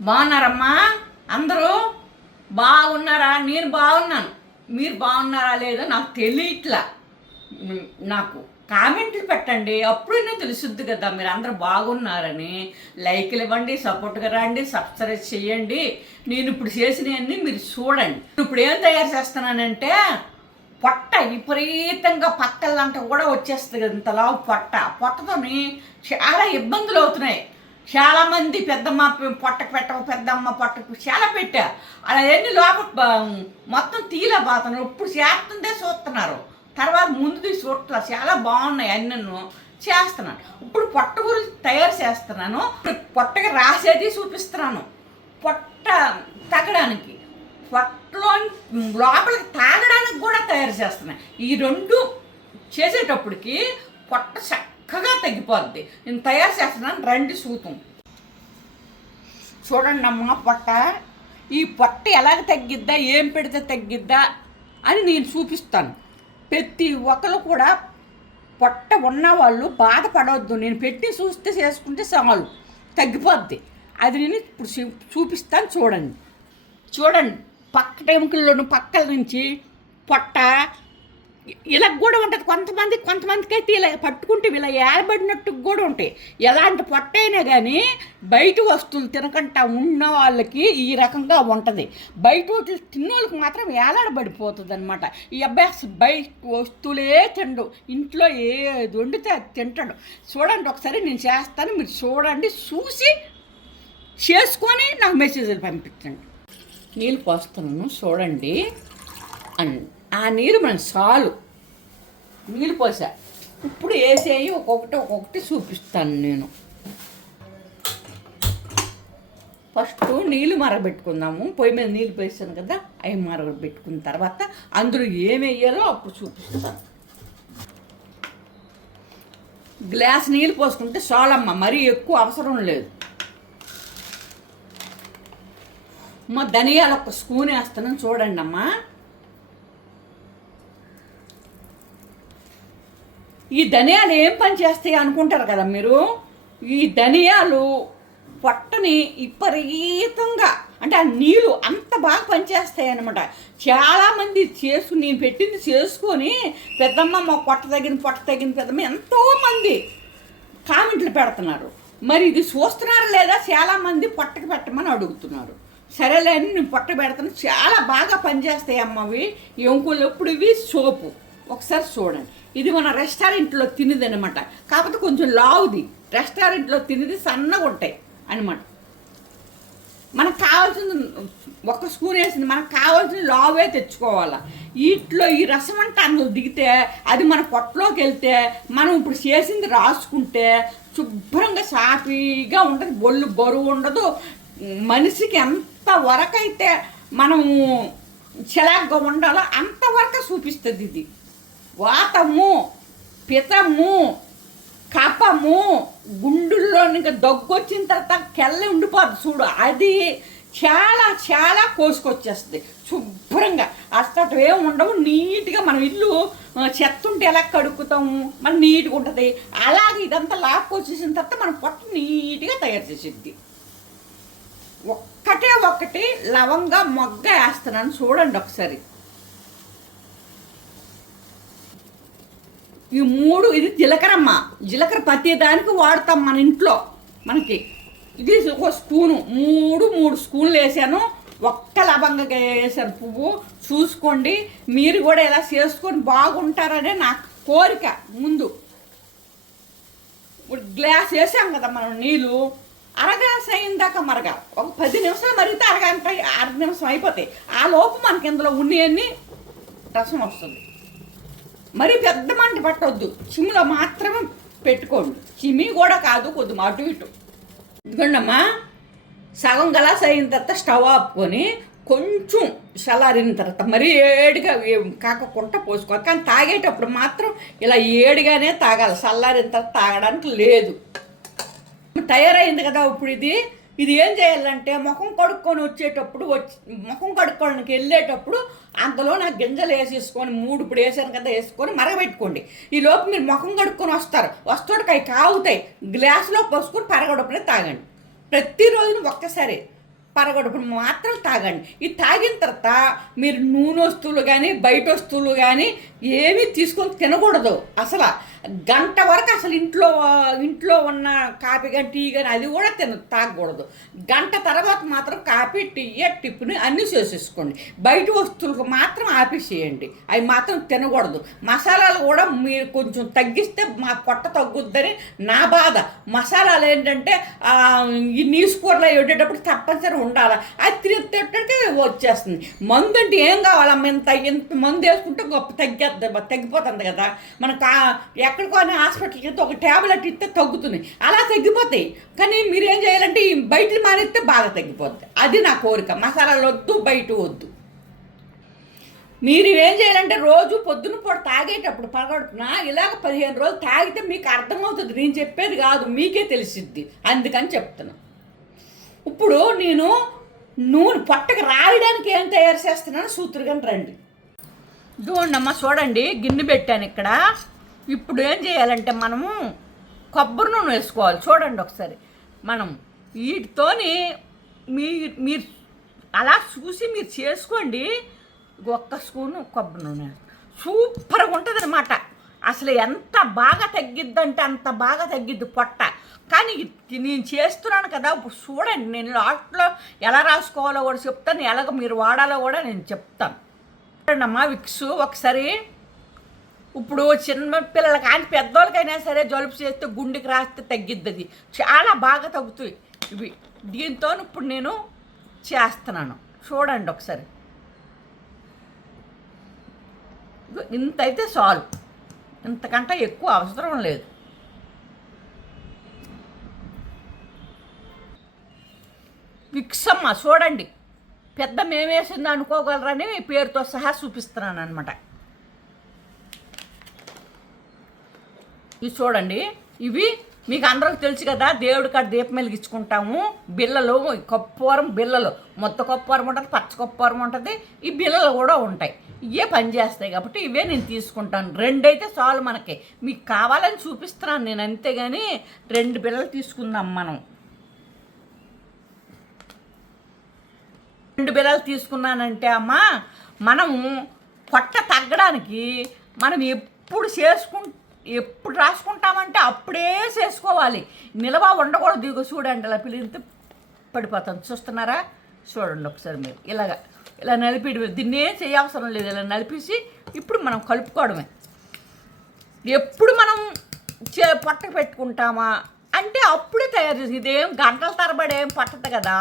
బాగున్నారమ్మా? అందరూ బాగున్నారా? నేను బాగున్నాను. మీరు బాగున్నారా లేదో నాకు తెలియట్లా. నాకు కామెంట్లు పెట్టండి. అప్పుడైనా తెలుసుద్ది కదా మీరు అందరూ బాగున్నారని. లైక్లు ఇవ్వండి సపోర్ట్గా రండి సబ్స్క్రైబ్ చేయండి. నేను ఇప్పుడు చేసినవన్నీ మీరు చూడండి. ఇప్పుడు ఏం తయారు చేస్తున్నానంటే పొట్ట విపరీతంగా పక్కలంట కూడా వచ్చేస్తుంది కదా ఇంతలా పొట్ట. పొట్టతోని చాలా ఇబ్బందులు అవుతున్నాయి. చాలా మంది పెద్దమ్మ పొట్టకు పెట్టవు పెద్దమ్మ పొట్టకు చాలా పెట్టా. అలా ఎన్ని లోపల మొత్తం తీలా పోతున్నారు. ఇప్పుడు చేస్తుందే చూస్తున్నారు. తర్వాత ముందు చూట్ల చాలా బాగున్నాయి అన్నను చేస్తున్నాను. ఇప్పుడు పొట్ట గురించి తయారు చేస్తున్నాను. పొట్టకి రాసేది చూపిస్తున్నాను. పొట్ట తగ్గడానికి పొట్టలో లోపలికి తాగడానికి కూడా తయారు చేస్తున్నాయి ఈ రెండు చేసేటప్పటికి పొట్ట చక్కగా తగ్గిపోద్ది. నేను తయారు చేస్తున్నాను రండి సూతం చూడండి అమ్మ పొట్ట. ఈ పొట్ట ఎలాగ తగ్గిద్దా ఏం పెడితే తగ్గిద్దా అని నేను చూపిస్తాను. ప్రతి ఒక్కరు కూడా పొట్ట ఉన్నవాళ్ళు బాధపడవద్దు నేను పెట్టి చూస్తే చేసుకుంటే చాలు. తగ్గిపోద్ది. అది నేను ఇప్పుడు చూ- చూపిస్తాను చూడండి. చూడండి పక్క టెముకల్లోను పక్కల నుంచి పొట్ట ఇలా కూడా ఉంటుంది. కొంతమంది కొంతమందికి అయితే ఇలా పట్టుకుంటే ఇలా ఏలబడినట్టు కూడా ఉంటాయి. ఎలాంటి పొట్టైనా కానీ బయట వస్తువులు తినకుండా ఉన్న వాళ్ళకి ఈ రకంగా ఉంటుంది. బయట వస్తువులు తిన్న వాళ్ళకి మాత్రం ఏలాడబడిపోతుంది అనమాట ఈ అబ్బాయి అసలు బయట వస్తువులే తిండు. ఇంట్లో ఏది వండితే అది తింటాడు. చూడండి ఒకసారి నేను చేస్తాను. మీరు చూడండి చూసి చేసుకొని నాకు మెసేజ్లు పంపించండి. నీళ్ళు పోస్తున్నాను చూడండి. అన్- ఆ నీరు మనకు చాలు. నీళ్ళు పోసా. ఇప్పుడు వేసేయి ఒక్కొక్కటి ఒక్కొక్కటి చూపిస్తాను నేను. ఫస్ట్ నీళ్ళు మరగబెట్టుకుందాము. పొయ్యి మీద నీళ్ళు పోసాను కదా అవి మరగబెట్టుకున్న తర్వాత అందులో ఏమేయాలో వేయాలో అప్పుడు చూపిస్తాను. గ్లాస్ నీళ్ళు పోసుకుంటే చాలమ్మ మరీ ఎక్కువ అవసరం లేదు. మా ధనియాలు ఒక స్పూన్ వేస్తున్నాను చూడండి అమ్మా ఈ ధనియాలు ఏం పని చేస్తాయి అనుకుంటారు కదా మీరు? ఈ ధనియాలు పొట్టని విపరీతంగా అంటే ఆ నీళ్ళు అంత బాగా పనిచేస్తాయి అనమాట చాలామంది చేసు నేను పెట్టింది చేసుకొని పెద్దమ్మ మా పొట్ట తగిన పొట్ట తగిన పెద్దమ్మ ఎంతోమంది కామెంట్లు పెడుతున్నారు. మరి ఇది చూస్తున్నారు లేదా? చాలామంది పొట్టకి పెట్టమని అడుగుతున్నారు. సరేలే అని నేను పొట్ట పెడతాను చాలా బాగా పనిచేస్తాయి అమ్మవి. ఎముకలు ఎప్పుడు ఇవి? సోపు. ఒకసారి చూడండి. ఇది మన రెస్టారెంట్లో తినేది అనమాట కాకపోతే కొంచెం లావుది. రెస్టారెంట్లో తినేది సన్నగా ఉంటాయి అనమాట మనకు కావాల్సింది ఒక స్పూన్ వేసింది. మనకు కావాల్సిన లావే తెచ్చుకోవాలా. వీటిలో ఈ రసం అంటే అందులో దిగితే అది మన పొట్టలోకి వెళ్తే మనం ఇప్పుడు చేసింది రాసుకుంటే శుభ్రంగా సాఫీగా ఉంటుంది. బొల్లు బరువు ఉండదు. మనిషికి ఎంత వరకైతే మనము చిలాగ్గా ఉండాలో అంతవరకు చూపిస్తుంది ఇది. వాతము పితము కపము గుండుల్లో ఇంకా దగ్గు వచ్చిన తర్వాత కెళ్ళి ఉండిపోద్ది చూడు. అది చాలా చాలా కోసుకొచ్చేస్తుంది. శుభ్రంగా. అసలు ఏం ఉండవు. నీట్గా మనం ఇల్లు చెత్త ఉంటే ఎలా కడుక్కుతాము? మన నీట్గా ఉంటుంది. అలాగే ఇదంతా లాక్కొచ్చేసిన తర్వాత మన పొట్ట నీట్గా తయారు చేసిద్ది. ఒక్కటే ఒక్కటి లవంగా మొగ్గ వేస్తున్నాను చూడండి ఒకసారి. ఈ మూడు ఇది జీలకర్రమ్మ. జీలకర్ర ప్రతి దానికి వాడతాం మన ఇంట్లో. మనకి. ఇది ఒక స్పూను. మూడు మూడు స్పూన్లు వేసాను. ఒక్క లవంగా వేసాను పువ్వు. చూసుకోండి. మీరు కూడా ఇలా చేసుకొని బాగుంటారనే నా కోరిక. ముందు. ఇప్పుడు గ్లాస్ వేసాం కదా మనం నీళ్ళు. అరగ్లాస్ అయిన దాకా మరగా ఒక పది నిమిషాలు మరిగితే అరగంట అర నిమిషం అయిపోతాయి. ఆ లోపు మనకి ఇందులో ఉన్నవన్నీ రసం వస్తుంది. మరి పెద్ద మంట పట్టొద్దు. చిమ్లో మాత్రమే పెట్టుకోండి. చిమ్మి కూడా కాదు కొద్దిగా అటు ఇటు. ఇదిగోండమ్మా సగం గలాస్ అయిన తర్వాత స్టవ్ ఆపుకొని కొంచెం చల్లారిన తర్వాత మరీ ఏడిగా ఏ- కాకకుండా పోసుకోవాలి. కానీ తాగేటప్పుడు మాత్రం ఇలా ఏడిగానే తాగాలి. చల్లారిన తర్వాత తాగడానికి లేదు. తయారైంది కదా ఇప్పుడు ఇది. ఇది ఏం చేయాలంటే ముఖం కడుక్కొని వచ్చేటప్పుడు వచ్చి ముఖం కడుక్కోడానికి వెళ్ళేటప్పుడు అందులో నా గింజలు వేసేసుకొని మూడు ఇప్పుడు వేసాను కదా వేసుకొని మరగబెట్టుకోండి. ఈ లోపు మీరు ముఖం కడుక్కొని వస్తారు. వస్తోడికి అవి కాగుతాయి. గ్లాసులో పోసుకొని పరగడప్పుడే తాగండి. ప్రతిరోజు ఒక్కసారి పరగడుపున మాత్రం తాగండి. ఇది తాగిన తర్వాత మీరు నూనె వస్తువులు కానీ బయట వస్తువులు కానీ ఏమీ తీసుకొని తినకూడదు. అసలు గంట వరకు అసలు ఇంట్లో ఇంట్లో ఉన్న కాఫీ కానీ టీ కానీ అది కూడా తిన తాగకూడదు. గంట తర్వాత మాత్రం కాఫీ టీ టిప్పుని అన్నీ చేసేసుకోండి. బయట వస్తువులకు మాత్రం ఆపేసేయండి. అవి మాత్రం తినకూడదు. మసాలాలు కూడా మీరు కొంచెం తగ్గిస్తే మా పొట్ట తగ్గుద్దని నా బాధ. మసాలాలు ఏంటంటే ఈ నీసు కూరలో వండేటప్పుడు తప్పనిసరి ఉండాలి? అది తిరిగి వచ్చేస్తుంది. మందు అంటే ఏం కావాలమ్మ ఇంత ఇంత మందు వేసుకుంటే గొప్ప తగ్గిపోతుంది కదా. మన కా ఎక్కడికో అని హాస్పిటల్కి వెళ్తే ఒక ట్యాబ్లెట్ ఇస్తే తగ్గుతుంది. అలా తగ్గిపోతాయి. కానీ మీరు ఏం చేయాలంటే ఈ బయట మానేస్తే బాగా తగ్గిపోద్ది. అది నా కోరిక. మసాలాలు వద్దు బయట వద్దు. మీరు ఏం చేయాలంటే రోజు పొద్దున పూట తాగేటప్పుడు పగడుతున్నా ఇలాగ పదిహేను రోజులు తాగితే మీకు అర్థమవుతుంది. నేను చెప్పేది కాదు మీకే తెలిసిద్ది. అందుకని చెప్తున్నా. ఇప్పుడు నేను నూనె పొట్టకు రాయడానికి ఏం తయారు చేస్తున్నాను సూత్రుగాని రండి. చూడండమ్మా చూడండి గిన్నె పెట్టాను ఇక్కడ. ఇప్పుడు ఏం చేయాలంటే మనము కొబ్బరి నూనె వేసుకోవాలి. చూడండి ఒకసారి. మనం వీటితోని మీ మీరు అలా చూసి మీరు చేసుకోండి. ఒక్క స్పూను కొబ్బరి నూనె సూపర్గా ఉంటుంది అనమాట అసలు ఎంత బాగా తగ్గిద్దంటే అంత బాగా తగ్గిద్ది పొట్ట. కానీ నేను చేస్తున్నాను కదా ఇప్పుడు చూడండి నేను లాస్ట్లో ఎలా రాసుకోవాలో కూడా చెప్తాను ఎలాగ మీరు వాడాలో కూడా నేను చెప్తాను. అమ్మా విక్స్ ఒకసారి. ఇప్పుడు చిన్న పిల్లలకి కానీ పెద్దోళ్ళకైనా సరే జలుబు చేస్తే గుండెకి రాస్తే తగ్గిద్ది అది చాలా బాగా తగ్గుతాయి ఇవి. దీంతో ఇప్పుడు నేను చేస్తున్నాను. చూడండి ఒకసారి. ఇంత అయితే చాలు. ఇంతకంటే ఎక్కువ అవసరం లేదు. విక్సమ్మ చూడండి. పెద్ద మేమేసింది అనుకోగలరని పేరుతో సహా చూపిస్తున్నాను అనమాట ఇవి చూడండి. ఇవి మీకు అందరికి తెలుసు కదా దేవుడి కాడ దీపం వెలిగించుకుంటాము. బిళ్ళలు కప్పూరం బిళ్ళలు. మొత్త కప్పూరం ఉంటుంది పచ్చ కప్పూరం ఉంటుంది ఈ బిళ్ళలు కూడా ఉంటాయి. ఇవే పని చేస్తాయి కాబట్టి ఇవే నేను తీసుకుంటాను. రెండైతే చాలు మనకి. మీకు కావాలని చూపిస్తున్నాను నేను అంతేగాని రెండు బిళ్ళలు తీసుకుందాం మనం. రెండు బిళ్ళలు తీసుకున్నానంటే అమ్మా మనము పొట్ట తగ్గడానికి మనం ఎప్పుడు చేసుకు ఎప్పుడు రాసుకుంటామంటే అప్పుడే చేసుకోవాలి. నిలవ ఉండకూడదు దిగు చూడండి ఇలా పిలిస్తే పడిపోతాం చూస్తున్నారా? చూడండి ఒకసారి మీరు. ఇలాగ ఇలా నలిపిడి దీన్ని ఏం చేయవసరం లేదు. ఇలా నలిపేసి ఇప్పుడు మనం కలుపుకోవడమే. ఎప్పుడు మనం చే పొట్ట పెట్టుకుంటామా? అంటే అప్పుడే తయారు చేసి ఇదేం గంటల తరబడి ఏం పట్టదు కదా.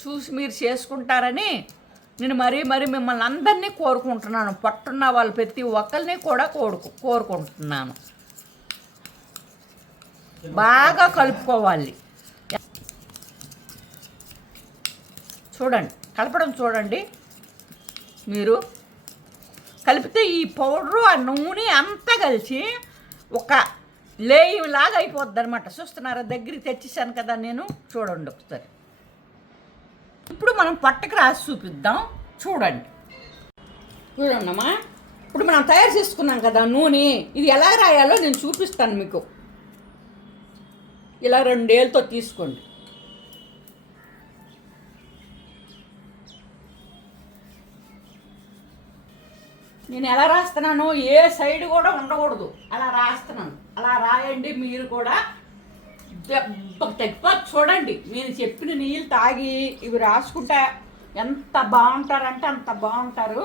చూసి మీరు చేసుకుంటారని నేను మరీ మరీ మిమ్మల్ని అందరినీ కోరుకుంటున్నాను. పట్టున్న వాళ్ళు ప్రతి ఒక్కరిని కూడా కోరుకు కోరుకుంటున్నాను. బాగా కలుపుకోవాలి. చూడండి కలపడం చూడండి. మీరు కలిపితే ఈ పౌడరు ఆ నూనె అంతా కలిసి ఒక లేయిలాగా అయిపోద్ది అనమాట చూస్తున్నారా? దగ్గరికి తెచ్చేసాను కదా నేను. చూడండి ఒకసారి. ఇప్పుడు మనం పట్టకు రాసి చూపిద్దాం. చూడండి. చూడండమ్మా. ఇప్పుడు మనం తయారు చేసుకున్నాం కదా నూనె. ఇది ఎలా రాయాలో నేను చూపిస్తాను మీకు. ఇలా రెండేళ్ళతో తీసుకోండి. నేను ఎలా రాస్తున్నాను ఏ సైడ్ కూడా ఉండకూడదు. అలా రాస్తున్నాను. అలా రాయండి మీరు కూడా దెబ్బ చూడండి. మీరు చెప్పిన నీళ్ళు తాగి ఇవి రాసుకుంటా ఎంత బాగుంటారంటే అంత బాగుంటారు.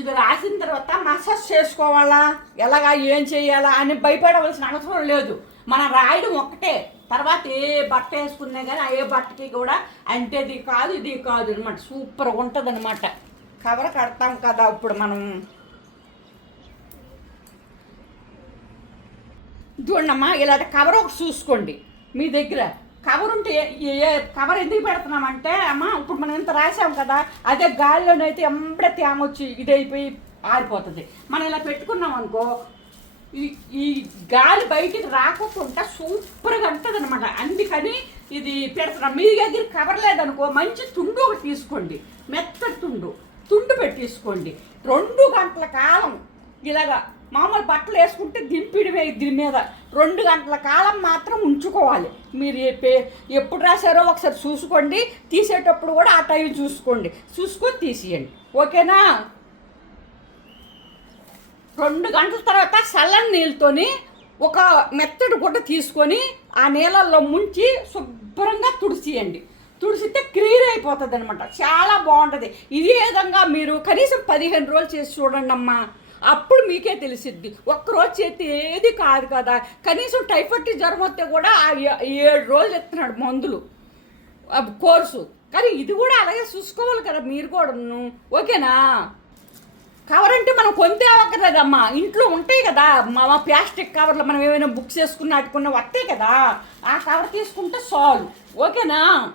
ఇది రాసిన తర్వాత మసాజ్ చేసుకోవాలా? ఎలాగా ఏం చేయాలా అని భయపడవలసిన అవసరం లేదు. మనం రాయడం ఒక్కటే. తర్వాత ఏ బట్ట వేసుకున్నా కానీ ఏ బట్టకి కూడా అంటే ఇది కాదు ఇది కాదు అనమాట సూపర్గా ఉంటుంది అనమాట కవర్ కడతాం కదా ఇప్పుడు మనం. చూడమ్మా ఇలాంటి కవర్ ఒకటి చూసుకోండి. మీ దగ్గర. కవర్ ఉంటే ఏ- ఏ కవర్ ఎందుకు పెడుతున్నామంటే అమ్మా ఇప్పుడు మనం ఇంత రాసాం కదా అదే గాలిలోనైతే ఎంబడే తేమ వచ్చి ఇదైపోయి ఆరిపోతుంది మనం ఇలా పెట్టుకున్నాం అనుకో ఈ ఈ గాలి బయటికి రాకుండా సూపర్గా ఉంటుంది అనమాట అందుకని ఇది పెడుతున్నాం. మీ దగ్గర కవర్ లేదనుకో మంచి తుండు ఒకటి తీసుకోండి. మెత్తటి తుండు. తుండు పెట్టేసుకోండి. రెండు గంటల కాలం ఇలాగా మామూలు బట్టలు వేసుకుంటే దింపిడివే దీని మీద. రెండు గంటల కాలం మాత్రం ఉంచుకోవాలి. మీరు ఎప్పుడు రాశారో ఒకసారి చూసుకోండి. తీసేటప్పుడు కూడా ఆ టైం చూసుకోండి. చూసుకొని తీసేయండి. ఓకేనా? రెండు గంటల తర్వాత చల్లని నీళ్ళతోని ఒక మెత్తడి గుడ్డ తీసుకొని ఆ నీళ్ళల్లో ముంచి శుభ్రంగా తుడిచియండి తుడిచితే క్లియర్ అయిపోతుంది అనమాట చాలా బాగుంటుంది. ఇదే విధంగా మీరు కనీసం పదిహేను రోజులు చేసి చూడండి అమ్మా అప్పుడు మీకే తెలిసిద్ది. ఒక్కరోజు చేతి ఏది కాదు కదా. కనీసం టైఫాయిడ్ జ్వరం వస్తే కూడా ఆ ఏ- ఏడు రోజులు ఎత్తున్నాడు మందులు. కోర్సు. కానీ ఇది కూడా అలాగే చూసుకోవాలి కదా మీరు కూడా ఓకేనా? కవర్ అంటే మనం కొంతే అవ్వకలేదమ్మా ఇంట్లో ఉంటాయి కదా. మా ప్లాస్టిక్ కవర్లో మనం ఏమైనా బుక్స్ వేసుకున్న అట్టుకున్న వస్తాయి కదా. ఆ కవర్ తీసుకుంటే సాల్వ్ ఓకేనా?